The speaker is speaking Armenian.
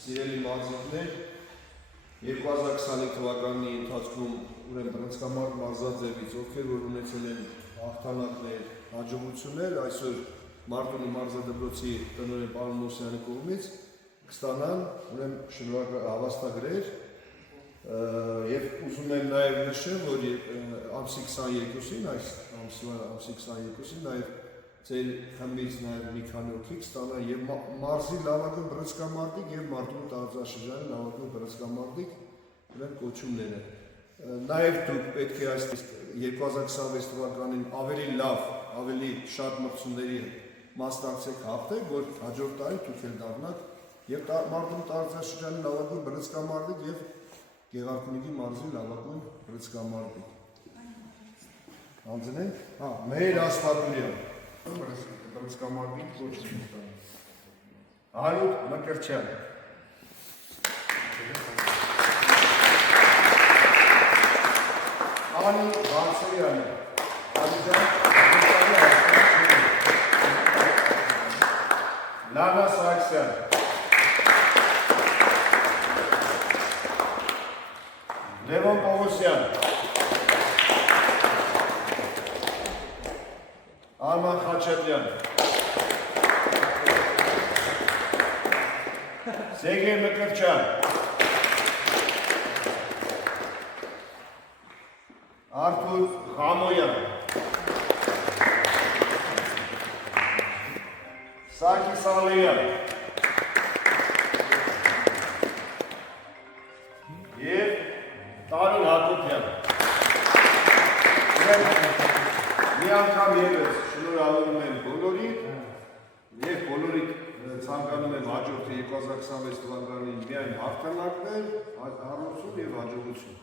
Սիրելի մարզիկներ, 2025 թվականի ընթացքում բռնցքամարտ մարզաձևից, ովքեր որ ունեցել են հաղթանակներ, հաջողություններ, այսօր Մարտունի մարզադպրոցի տնօրեն պարոն Մուսյանի կողմից կստանան հավաստագրեր եւ ուզում եմ նաեւ նշել, որ ամսի 22-ին, այս ամսի 22-ին նաեւ ձեր թմից նաեւ մի քանի օքի կստանան եւ մարզի լավագույն բռնցքամարտիկ եւ Մարտունի տարածաշրջանի լավագույն բռնցքամարտիկ դրանք կոչումները։ Նաեւ դուք պետք է այս 2026 թվականին ավելի լավ, ավելի շատ մրցումների մասնակցեք հաղթեք, որ հաջորդ տարի դուք էլ դառնաք եւ Մարտունի տարածաշրջանի լավագույն բռնցքամարտիկ եւ Գեղարքունիքի մարզի լավագույն բռնցքամարտիկ։ Անձնենք, Մեհեր Ասպատուրյան, բռնցքամարտիկ կոչում տան։ Հարութ Մկրտչյան։ Անի Վարսելյանը, Լանա Սարգսյան, Լևոն Պողոսյան, Արման Խաչատրյան, Սերգեյ Մկրտչյան, Արթուր Խամոյան, Սարգիս Ալեյան և Տարին Հակոբյան։ Մի անգամ ևս շնորհավորում եմ բոլորին և բոլորի ցանկանում եմ հաջորդ 2026 թվականին միայն հաղթանակներ, հարություն և հաջողություն։